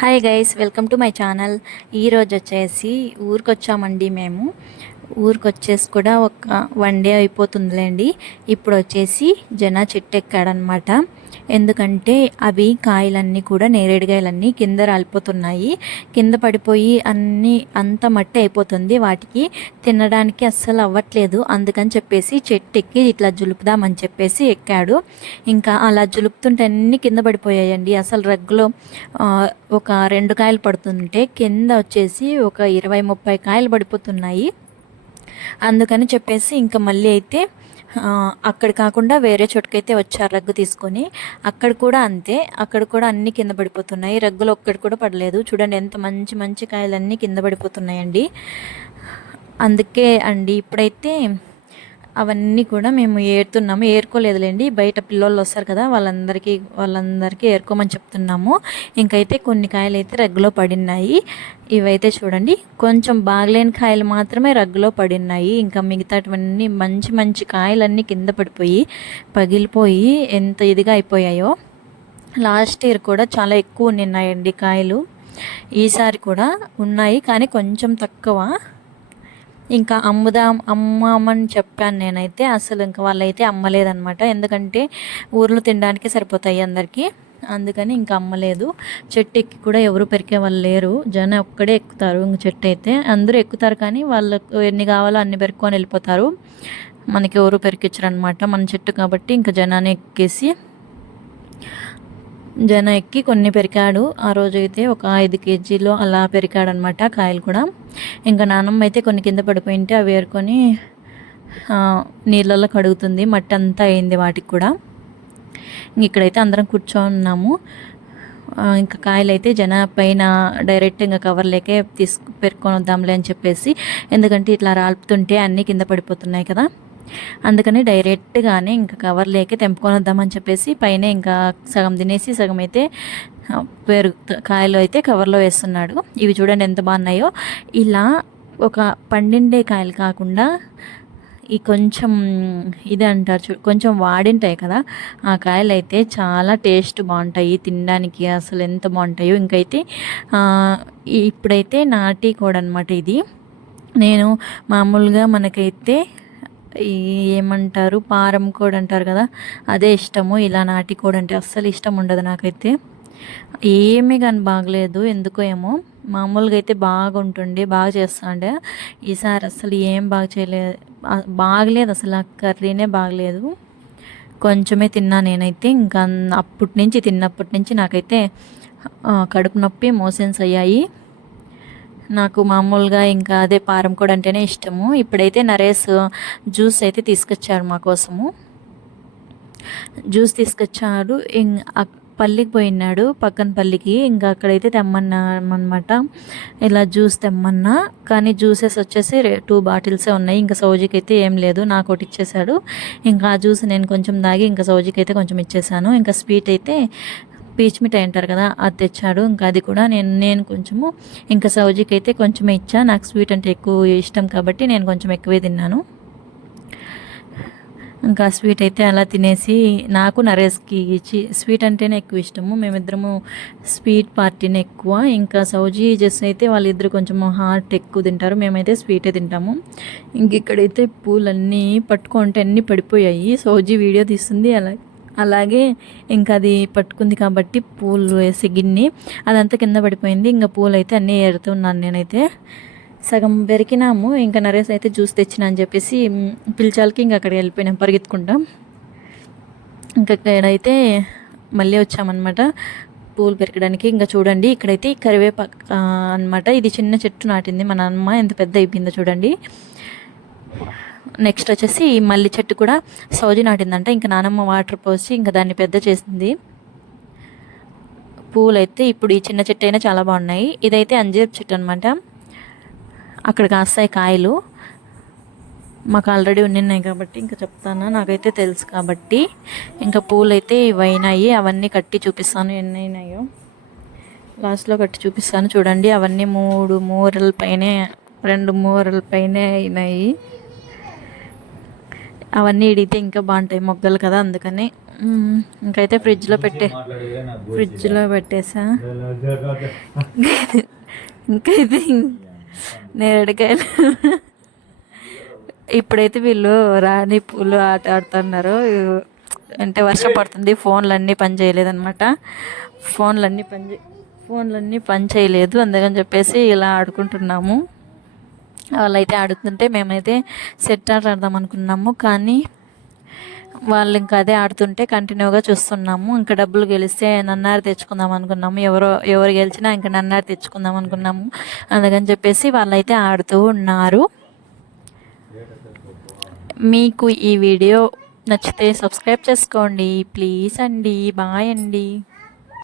Hi guys, welcome to my channel. ఈరోజు వచ్చేసి ఊరికొచ్చామండి. మేము ఊరికొచ్చేసి కూడా ఒక 1 డే అయిపోతుందిలేండి. ఇప్పుడు వచ్చేసి చెట్టు ఎక్కాడనమాట. ఎందుకంటే అవి కాయలన్నీ కూడా నేరేడుకాయలన్నీ కింద రాలిపోతున్నాయి. కింద పడిపోయి అంత మట్టి అయిపోతుంది. వాటికి తినడానికి అస్సలు అవ్వట్లేదు. అందుకని చెప్పేసి చెట్టు ఎక్కి ఇట్లా జులుపుదామని చెప్పేసి ఎక్కాడు. ఇంకా అలా జులుపుతుంటే అన్నీ కింద పడిపోయాయండి. అసలు రగ్గులో ఒక 2 కాయలు పడుతుంటే కింద వచ్చేసి ఒక 20-30 కాయలు పడిపోతున్నాయి. అందుకని చెప్పేసి ఇంకా మళ్ళీ అయితే అక్కడ కాకుండా వేరే చోటుకైతే వచ్చారు రగ్గు తీసుకొని. అక్కడ కూడా అంతే, అక్కడ కూడా అన్నీ కింద పడిపోతున్నాయి. రగ్గులో ఒక్కటి కూడా పడలేదు. చూడండి ఎంత మంచి మంచి కాయలన్నీ కింద పడిపోతున్నాయండి. అందుకే అండి ఇప్పుడైతే అవన్నీ కూడా మేము ఏరుతున్నాము. ఏరుకోలేదులేండి, బయట పిల్లోళ్ళు వస్తారు కదా, వాళ్ళందరికీ ఏరుకోమని చెప్తున్నాము. ఇంకైతే కొన్ని కాయలు అయితే రగ్గులో పడినాయి. ఇవైతే చూడండి, కొంచెం బాగలేని కాయలు మాత్రమే రగ్గులో పడినాయి. ఇంకా మిగతావన్నీ మంచి మంచి కాయలన్నీ కింద పడిపోయి పగిలిపోయి ఎంత ఇదిగా అయిపోయాయో. లాస్ట్ ఇయర్ కూడా చాలా ఎక్కువ ఉన్నాయండి కాయలు. ఈసారి కూడా ఉన్నాయి, కానీ కొంచెం తక్కువ. ఇంకా అమ్మమని చెప్పాను నేనైతే. అసలు ఇంకా వాళ్ళైతే అమ్మలేదనమాట. ఎందుకంటే ఊర్లో తినడానికి సరిపోతాయి అందరికీ, అందుకని ఇంకా అమ్మలేదు. చెట్టు ఎక్కి కూడా ఎవరు పెరికే వాళ్ళు లేరు. ఒక్కడే ఎక్కుతారు. ఇంక చెట్టు అయితే అందరూ ఎక్కుతారు, కానీ వాళ్ళకు ఎన్ని కావాలో అన్ని పెరుక్కొని వెళ్ళిపోతారు. మనకి ఎవరు పెరికిచ్చరు అనమాట. మన చెట్టు కాబట్టి ఇంకా జనాన్ని ఎక్కి కొన్ని పెరికాడు. ఆ రోజు అయితే ఒక 5 కేజీలు అలా పెరికాడు అనమాట కాయలు కూడా. ఇంకా నానమ్మ అయితే కొన్ని కింద పడిపోయింటే అవి ఏరుకొని నీళ్ళల్లో కడుగుతుంది. మట్టి అంతా అయింది వాటికి కూడా. ఇక్కడైతే అందరం కూర్చోన్నాము. ఇంకా కాయలు అయితే పైన డైరెక్ట్ ఇంకా కవర్లేకే పెరుక్కొని వద్దాంలే అని చెప్పేసి. ఎందుకంటే ఇట్లా రాలుపుతుంటే అన్నీ కింద పడిపోతున్నాయి కదా, అందుకని డైరెక్ట్గానే ఇంకా కవర్లేకే తెంపుకొని వద్దామని చెప్పేసి పైన ఇంకా సగం తినేసి సగం అయితే కాయలు అయితే కవర్లో వేస్తున్నాడు. ఇవి చూడండి ఎంత బాగున్నాయో. ఇలా ఒక పండిండే కాయలు కాకుండా ఈ కొంచెం ఇది అంటారు కొంచెం వాడింటాయి కదా, ఆ కాయలు అయితే చాలా టేస్ట్ బాగుంటాయి తినడానికి. అసలు ఎంత బాగుంటాయో. ఇంకైతే ఇప్పుడైతే నాటి కోడ్ అనమాట ఇది. నేను మామూలుగా మనకైతే ఏమంటారు పారం కోడి అంటారు కదా, అదే ఇష్టము. ఇలా నాటి కోడి అంటే అస్సలు ఇష్టం ఉండదు నాకైతే. ఏమీ కానీ బాగలేదు ఎందుకో ఏమో. మామూలుగా అయితే బాగుంటుండే, బాగా చేస్తుండే. ఈసారి అసలు ఏం బాగలేదు అసలు. ఆ కర్రీనే బాగలేదు. కొంచెమే తిన్నా నేనైతే. ఇంకా తిన్నప్పటి నుంచి నాకైతే కడుపు నొప్పి, మోషన్స్ అయ్యాయి. నాకు మామూలుగా ఇంకా అదే పారం కూడా అంటేనే ఇష్టము. ఇప్పుడైతే నరేష్ జ్యూస్ అయితే తీసుకొచ్చాడు మా కోసము. జ్యూస్ తీసుకొచ్చాడు. పల్లికి పోయినాడు, పక్కన పల్లికి. ఇంకా అక్కడైతే తెమ్మన్నామన్నమాట. ఇలా జ్యూస్ తెమ్మన్నా, కానీ జ్యూసెస్ వచ్చేసి 2 బాటిల్సే ఉన్నాయి. ఇంకా సౌజీకి అయితే ఏం లేదు, నాకు ఒకటి ఇచ్చేసాడు. ఇంకా ఆ జ్యూస్ నేను కొంచెం దాగి ఇంకా సౌజీకి అయితే కొంచెం ఇచ్చేసాను. ఇంకా స్వీట్ అయితే పీచ్ మిఠాయి అంటారు కదా, అది తెచ్చాడు. ఇంకా అది కూడా నేను కొంచెము, ఇంకా సౌజీకి అయితే కొంచెమే ఇచ్చా. నాకు స్వీట్ అంటే ఎక్కువ ఇష్టం కాబట్టి నేను కొంచెం ఎక్కువే తిన్నాను. ఇంకా స్వీట్ అయితే అలా తినేసి నాకు నరేష్కి ఇచ్చి, స్వీట్ అంటేనే ఎక్కువ ఇష్టము. మేమిద్దరము స్వీట్ పార్టీనే ఎక్కువ. ఇంకా సౌజీ జస్ట్ అయితే వాళ్ళిద్దరు కొంచెం హాట్ ఎక్కువ తింటారు, మేమైతే స్వీటే తింటాము. ఇంక ఇక్కడైతే పూలన్నీ పట్టుకుంటే అన్నీ పడిపోయాయి. సౌజీ వీడియో తీస్తుంది అలాగే ఇంకా అది పట్టుకుంది కాబట్టి పూలు వేసే గిన్నె అదంతా కింద పడిపోయింది. ఇంకా పూలు అయితే అన్నీ ఏరుతున్నాను నేనైతే. సగం పెరికినాము. ఇంకా నరేష్ అయితే జ్యూస్ తెచ్చిన అని చెప్పేసి పిలిచాలకి ఇంకా అక్కడికి వెళ్ళిపోయినాం పరిగెత్తుకుంటాం. ఇంకా ఇక్కడైతే మళ్ళీ వచ్చామన్నమాట పూలు పెరకడానికి. ఇంకా చూడండి, ఇక్కడైతే కరివేపాకు అనమాట. ఇది చిన్న చెట్టు నాటింది మా నాన్నమ్మ, ఎంత పెద్ద అయిపోయిందో చూడండి. నెక్స్ట్ వచ్చేసి మల్లి చెట్టు కూడా సౌజీ నాటిందంట. ఇంకా నానమ్మ వాటర్ పోసి ఇంకా దాన్ని పెద్ద చేసింది. పూలు అయితే ఇప్పుడు ఈ చిన్న చెట్టు అయినా చాలా బాగున్నాయి. ఇదైతే అంజీర్ చెట్టు అనమాట. అక్కడ కాస్తాయి కాయలు. మాకు ఆల్రెడీ ఉన్నాయి కాబట్టి ఇంకా చెప్తాను, నాకైతే తెలుసు కాబట్టి. ఇంకా పూలు అయితే ఇవైనాయి. అవన్నీ కట్టి చూపిస్తాను ఎన్ని అయినాయో. లాస్ట్లో కట్టి చూపిస్తాను చూడండి. అవన్నీ 3 మూరల పైనే, 2 మూరల పైనే అయినాయి. అవన్నీ ఇడిగితే ఇంకా బాగుంటాయి మొగ్గలు కదా, అందుకని ఇంకైతే ఫ్రిడ్జ్లో పెట్టేసా. ఇంకైతే నేరేడుకాయలు. ఇప్పుడైతే వీళ్ళు రాణి పూలు ఆట ఆడుతున్నారు. అంటే వర్షం పడుతుంది, ఫోన్లన్నీ పని చేయలేదన్నమాట. ఫోన్లన్నీ పని చేయలేదు, అందుకని చెప్పేసి ఇలా ఆడుకుంటున్నాము. వాళ్ళైతే ఆడుతుంటే మేమైతే సెట్ ఆట ఆడదాం అనుకున్నాము, కానీ వాళ్ళు ఇంకా అదే ఆడుతుంటే కంటిన్యూగా చూస్తున్నాము. ఇంకా డబ్బులు గెలిస్తే నన్నారి తెచ్చుకుందాం అనుకున్నాము. ఎవరు గెలిచినా ఇంకా నన్నారి తెచ్చుకుందాం అనుకున్నాము. అందుకని చెప్పేసి వాళ్ళైతే ఆడుతూ ఉన్నారు. మీకు ఈ వీడియో నచ్చితే సబ్స్క్రైబ్ చేసుకోండి ప్లీజ్ అండి. బాయ్ అండి.